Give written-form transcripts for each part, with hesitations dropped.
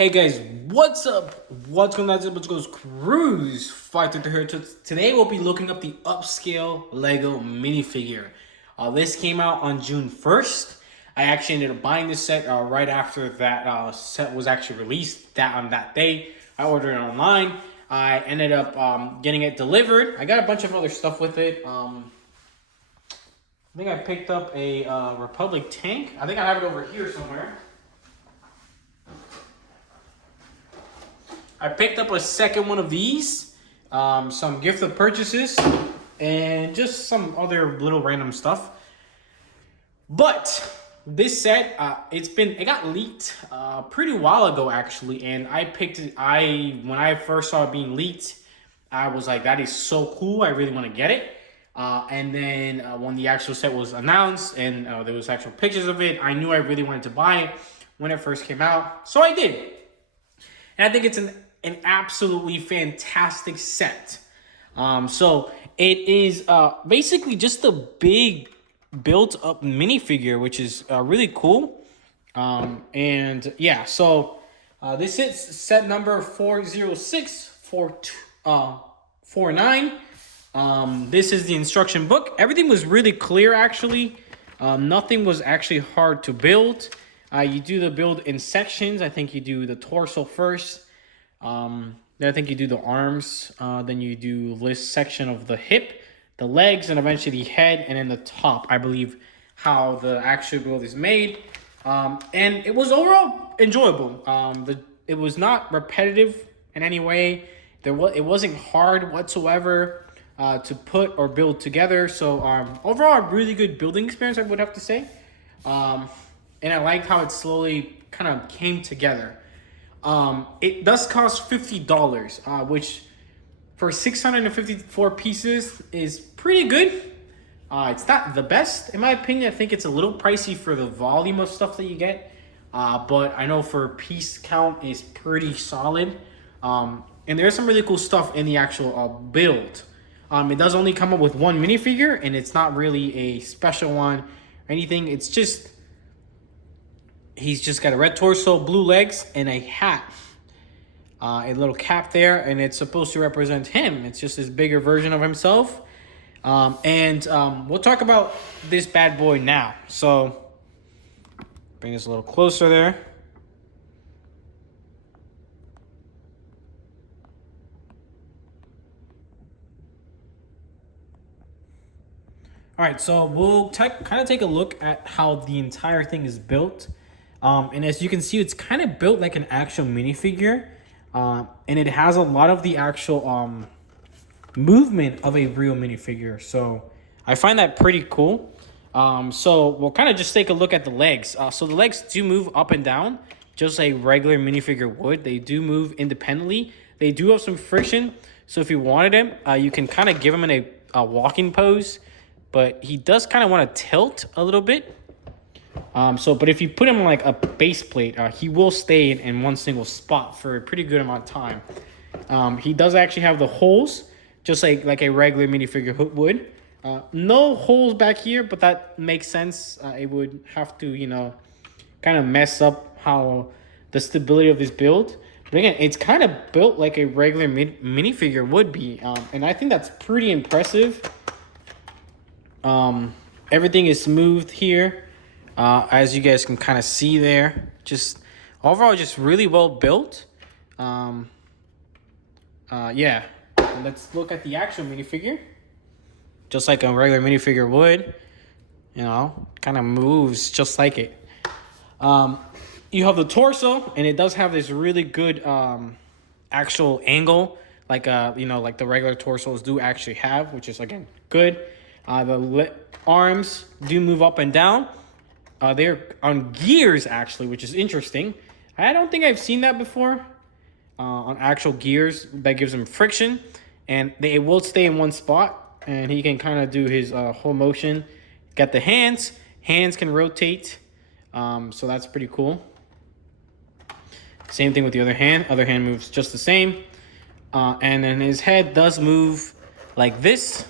Hey guys, what's up? What's going on? Let's go cruise fight through the here. Today we'll be looking up the upscale Lego minifigure. This came out on June 1st. I actually ended up buying this set right after that set was actually released. On that day, I ordered it online. I ended up getting it delivered. I got a bunch of other stuff with it. I think I picked up a Republic tank. I think I have it over here somewhere. I picked up a second one of these, some gift of purchases, and just some other little random stuff. But this set, it got leaked pretty while ago actually, and I picked it. When I first saw it being leaked, I was like, that is so cool. I really want to get it. And then when the actual set was announced and there was actual pictures of it, I knew I really wanted to buy it when it first came out, so I did. And I think it's an absolutely fantastic set. So it is basically just a big built-up minifigure, which is really cool. And yeah, so this is set number 40649. This is the instruction book. Everything was really clear, actually. Nothing was actually hard to build. You do the build in sections. I think you do the torso first. Then I think you do the arms, then you do this section of the hip, the legs, and eventually the head, and then the top, I believe, how the actual build is made. And it was overall enjoyable. It was not repetitive in any way. It wasn't hard whatsoever to put or build together. So overall, a really good building experience, I would have to say. And I liked how it slowly kind of came together. It does cost $50, which for 654 pieces is pretty good. It's not the best, in my opinion. I think it's a little pricey for the volume of stuff that you get. But I know for piece count is pretty solid. And there's some really cool stuff in the actual build. It does only come up with one minifigure, and it's not really a special one or anything. It's just... he's just got a red torso, blue legs, and a hat. A little cap there, and it's supposed to represent him. It's just this bigger version of himself. We'll talk about this bad boy now. So, bring this a little closer there. All right, so we'll kind of take a look at how the entire thing is built. And as you can see, it's kind of built like an actual minifigure. And it has a lot of the actual movement of a real minifigure. So I find that pretty cool. So we'll kind of just take a look at the legs. So the legs do move up and down, just like a regular minifigure would. They do move independently. They do have some friction. So if you wanted him, you can kind of give him in a walking pose. But he does kind of want to tilt a little bit. But if you put him on like a base plate, he will stay in one single spot for a pretty good amount of time. He does actually have the holes, just like a regular minifigure would. No holes back here, but that makes sense. It would have to, kind of mess up how the stability of this build. But again, it's kind of built like a regular minifigure would be. And I think that's pretty impressive. Everything is smoothed here. As you guys can kind of see there, just overall, just really well built. Yeah, let's look at the actual minifigure. Just like a regular minifigure would, kind of moves just like it. You have the torso, and it does have this really good actual angle, like like the regular torsos do actually have, which is again good. The arms do move up and down. They're on gears, actually, which is interesting. I don't think I've seen that before. On actual gears, that gives them friction. And it will stay in one spot. And he can kind of do his whole motion. Got the hands. Hands can rotate. So that's pretty cool. Same thing with the other hand. Other hand moves just the same. And then his head does move like this,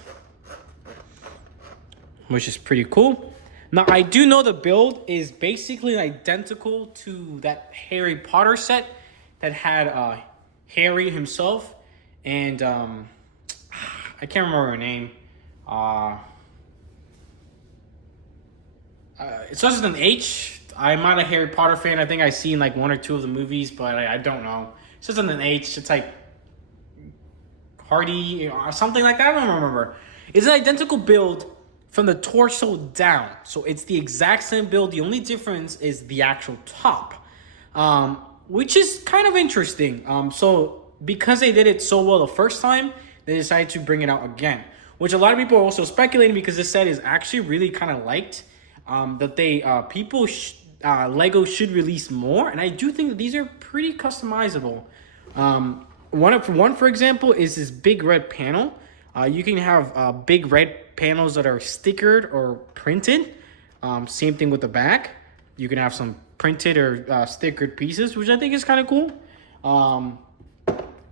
which is pretty cool. Now, I do know the build is basically identical to that Harry Potter set. that had Harry himself and I can't remember her name. Uh, it starts with an H. I'm not a Harry Potter fan. I think I've seen like one or two of the movies, but I don't know. It starts with an H. It's like Hardy or something like that. I don't remember. It's an identical build from the torso down. So it's the exact same build. The only difference is the actual top, which is kind of interesting. So because they did it so well the first time, they decided to bring it out again, which a lot of people are also speculating because this set is actually really kind of liked. That they Lego should release more, and I do think that these are pretty customizable. One for example is this big red panel. You can have big red panels that are stickered or printed. Same thing with the back. You can have some printed or stickered pieces, which I think is kind of cool.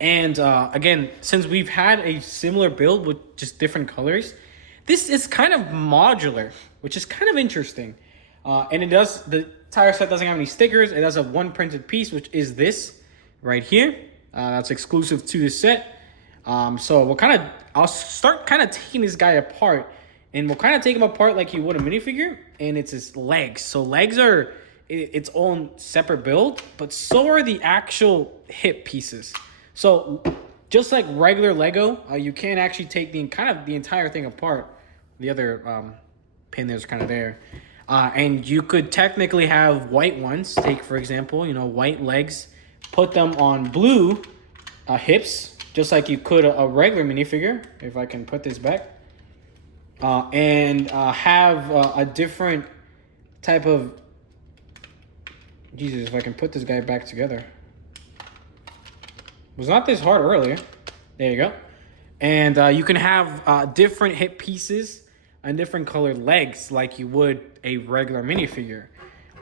Again, since we've had a similar build with just different colors, this is kind of modular, which is kind of interesting. And the entire set doesn't have any stickers. It does have one printed piece, which is this right here. That's exclusive to this set. So I'll start kind of taking this guy apart, and we'll kind of take him apart like you would a minifigure, and it's his legs. So legs are its own separate build, but so are the actual hip pieces. So just like regular Lego, you can actually take the entire thing apart. The other pin is kind of there. And you could technically have white ones. Take, for example, white legs. Put them on blue hips, just like you could a regular minifigure. If I can put this back. And have a different type of... Jesus, if I can put this guy back together. It was not this hard earlier. There you go. And you can have different hip pieces and different colored legs like you would a regular minifigure.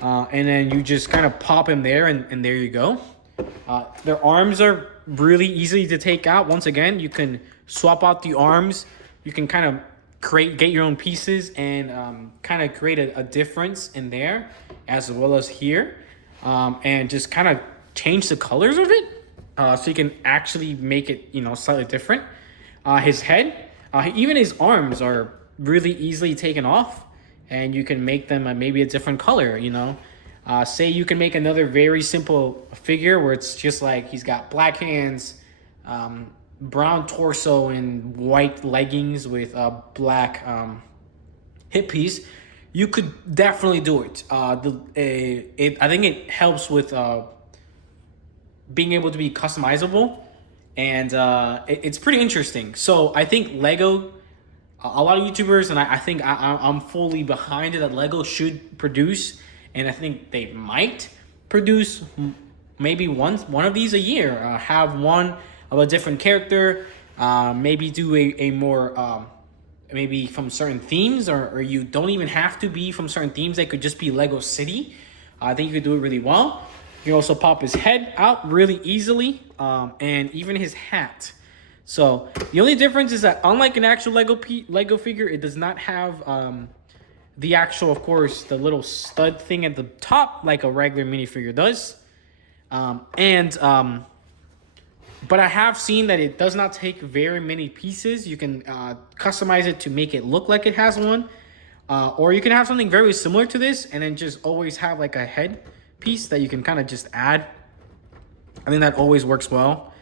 And then you just kind of pop him there, and there you go. Their arms are really easy to take out. Once again, you can swap out the arms. You can kind of get your own pieces and kind of create a difference in there as well as here. And just kind of change the colors of it. So you can actually make it, slightly different. His head, even his arms are really easily taken off, and you can make them maybe a different color. Say you can make another very simple figure where it's just like he's got black hands, brown torso, and white leggings with a black hip piece. You could definitely do it. I think it helps with being able to be customizable, and it's pretty interesting. So I think Lego, a lot of YouTubers, and I think I'm fully behind it, that Lego should produce, and I think they might produce maybe one of these a year. Have one of a different character, maybe do a more maybe from certain themes, or you don't even have to be from certain themes. They could just be Lego City. I think you could do it really well. You can also pop his head out really easily, and even his hat. So the only difference is that unlike an actual Lego figure, it does not have the actual, of course, the little stud thing at the top like a regular minifigure does. But I have seen that it does not take very many pieces. You can customize it to make it look like it has one. Or you can have something very similar to this and then just always have like a head piece that you can kind of just add. I think that always works well.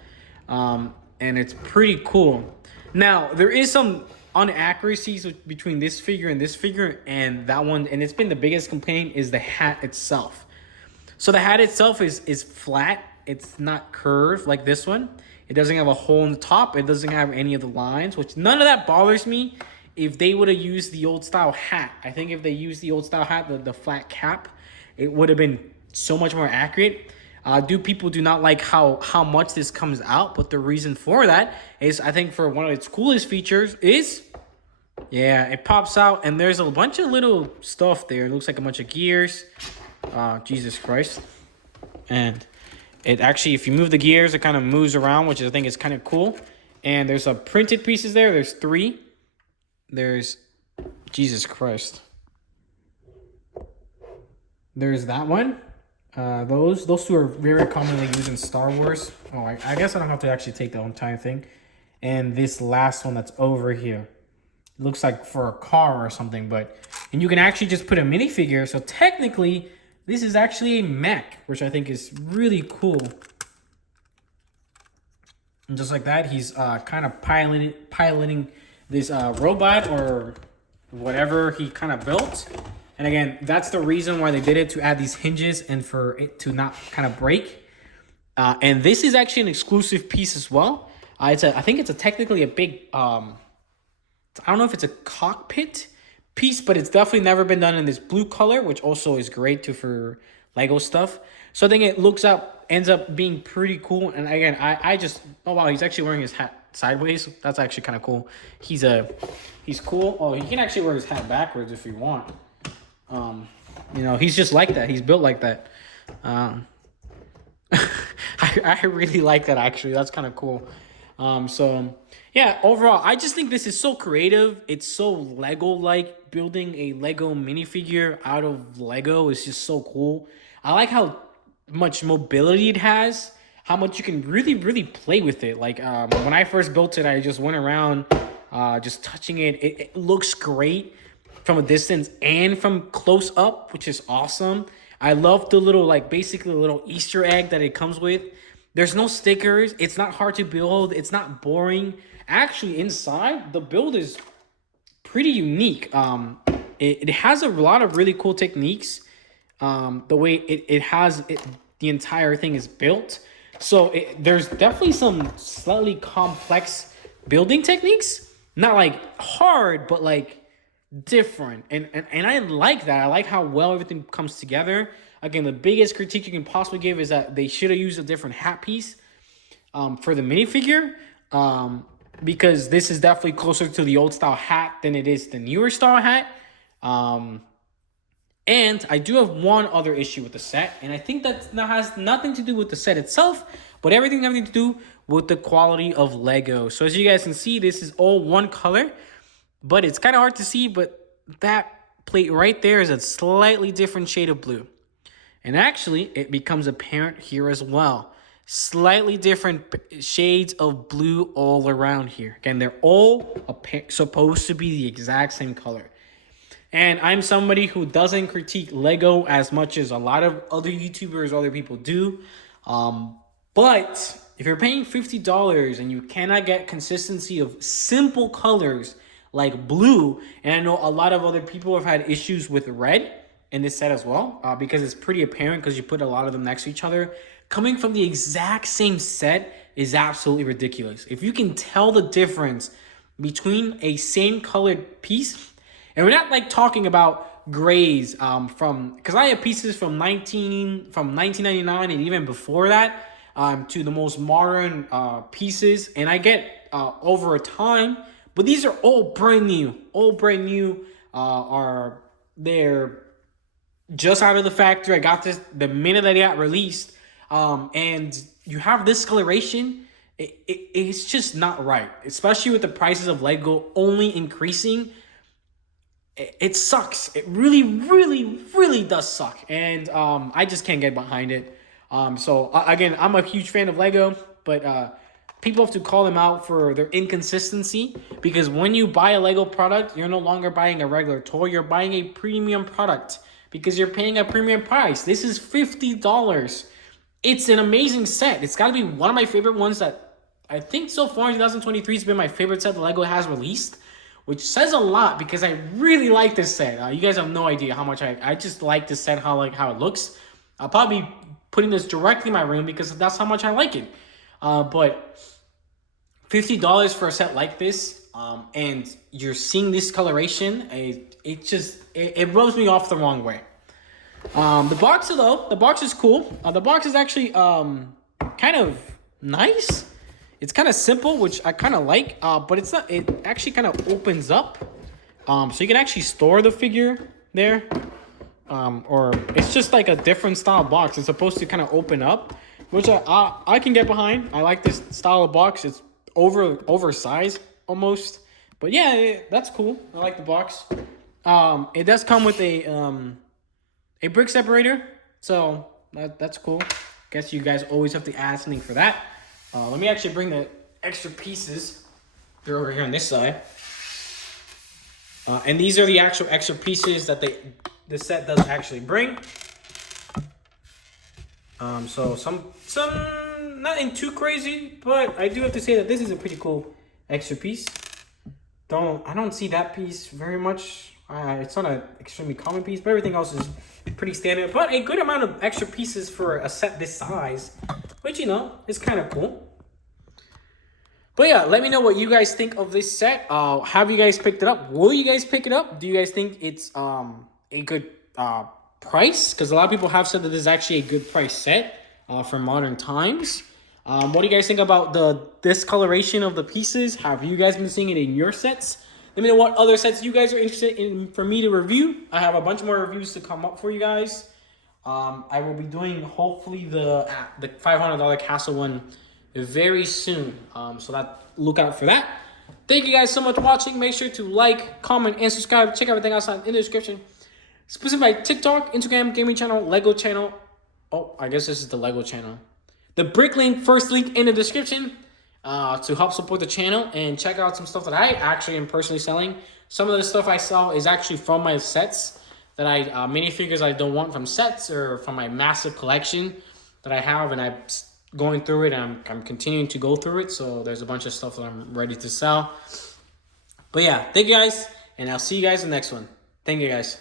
And it's pretty cool. Now, there is some inaccuracies between this figure and that one. And it's been the biggest complaint is the hat itself. So the hat itself is flat. It's not curved like this one. It doesn't have a hole in the top. It doesn't have any of the lines, which none of that bothers me if they would have used the old style hat. I think if they used the old style hat, the flat cap, it would have been so much more accurate. People do not like how much this comes out, but the reason for that is I think for one of its coolest features is, yeah, it pops out and there's a bunch of little stuff there. It looks like a bunch of gears. Jesus Christ. And it actually, if you move the gears, it kind of moves around, which I think is kind of cool. And there's a printed pieces there. There's 3. There's, Jesus Christ. There's that one. Those two are very commonly used in Star Wars. Oh, I guess I don't have to actually take the entire thing. And this last one that's over here, it looks like for a car or something, and you can actually just put a minifigure. So technically, this is actually a mech, which I think is really cool. And just like that, he's kind of piloting this robot or whatever he kind of built. And again, that's the reason why they did it, to add these hinges and for it to not kind of break. And this is actually an exclusive piece as well. I think it's technically a big, I don't know if it's a cockpit piece, but it's definitely never been done in this blue color, which also is great for Lego stuff. So I think it ends up being pretty cool. And again, I just, oh wow, he's actually wearing his hat sideways. That's actually kind of cool. He's cool. Oh, he can actually wear his hat backwards if you want. He's just like that. He's built like that. I really like that, actually. That's kind of cool. So yeah, overall, I just think this is so creative. It's so Lego-like. Building a Lego minifigure out of Lego is just so cool. I like how much mobility it has, how much you can really, really play with it. Like when I first built it, I just went around just touching it. It looks great from a distance and from close up, which is awesome. I love the little, basically a little Easter egg that it comes with. There's no stickers. It's not hard to build. It's not boring. Actually, inside, the build is pretty unique. It has a lot of really cool techniques. The way the entire thing is built. So there's definitely some slightly complex building techniques. Not hard, but different. And I like that. I like how well everything comes together. Again, the biggest critique you can possibly give is that they should have used a different hat piece for the minifigure. Because this is definitely closer to the old style hat than it is the newer style hat. And I do have one other issue with the set, and I think that has nothing to do with the set itself, but everything to do with the quality of Lego. So as you guys can see, this is all one color, but it's kind of hard to see, but that plate right there is a slightly different shade of blue. And actually, it becomes apparent here as well. Slightly different shades of blue all around here. Again, they're all supposed to be the exact same color. And I'm somebody who doesn't critique Lego as much as a lot of other YouTubers, other people do. But if you're paying $50 and you cannot get consistency of simple colors like blue, and I know a lot of other people have had issues with red in this set as well, because it's pretty apparent because you put a lot of them next to each other. Coming from the exact same set is absolutely ridiculous. If you can tell the difference between a same colored piece, and we're not talking about grays because I have pieces from 1999 and even before that to the most modern pieces, and I get over a time, but these are all brand new. They're just out of the factory. I got this the minute they got released. And you have this coloration, it's just not right, especially with the prices of Lego only increasing. It sucks. It really, really, really does suck. And I just can't get behind it. So again, I'm a huge fan of Lego, but people have to call them out for their inconsistency, because when you buy a Lego product, you're no longer buying a regular toy, you're buying a premium product because you're paying a premium price. This is $50. It's an amazing set. It's got to be one of my favorite ones that I think so far in 2023 has been my favorite set that Lego has released, which says a lot because I really like this set. You guys have no idea how much I just like this set, how it looks. I'll probably be putting this directly in my room because that's how much I like it. But $50 for a set like this, and you're seeing this coloration, it rubs me off the wrong way. The box is cool. The box is actually kind of nice. It's kind of simple, which I kind of like, but it's not. It actually kind of opens up, so you can actually store the figure there, or it's just like a different style box. It's supposed to kind of open up, which I can get behind. I like this style of box. It's oversized almost, but yeah, that's cool. I like the box. It does come with a brick separator, so That's cool. Guess you guys always have to add something for that. Let me actually bring the extra pieces. They're over here on this side. And these are the actual extra pieces that the set does actually bring. So some nothing too crazy, but I do have to say that this is a pretty cool extra piece. I don't see that piece very much. It's not an extremely common piece, but everything else is pretty standard. But a good amount of extra pieces for a set this size, which, you know, is kind of cool. But yeah, let me know what you guys think of this set. Have you guys picked it up? Will you guys pick it up? Do you guys think it's a good price? Because a lot of people have said that this is actually a good price set for modern times. What do you guys think about the discoloration of the pieces? Have you guys been seeing it in your sets? Let me know what other sets you guys are interested in for me to review. I have a bunch more reviews to come up for you guys. I will be doing hopefully the $500 castle one very soon. So look out for that. Thank you guys so much for watching. Make sure to like, comment, and subscribe. Check everything else out in the description. Specifically TikTok, Instagram, gaming channel, Lego channel. Oh, I guess this is the Lego channel. The brick link, first link in the description to help support the channel and check out some stuff that I actually am personally selling. Some of the stuff I sell is actually from my sets that minifigures I don't want from sets or from my massive collection that I have, and I'm going through it and I'm continuing to go through it. So there's a bunch of stuff that I'm ready to sell. But yeah, thank you guys, and I'll see you guys in the next one. Thank you guys.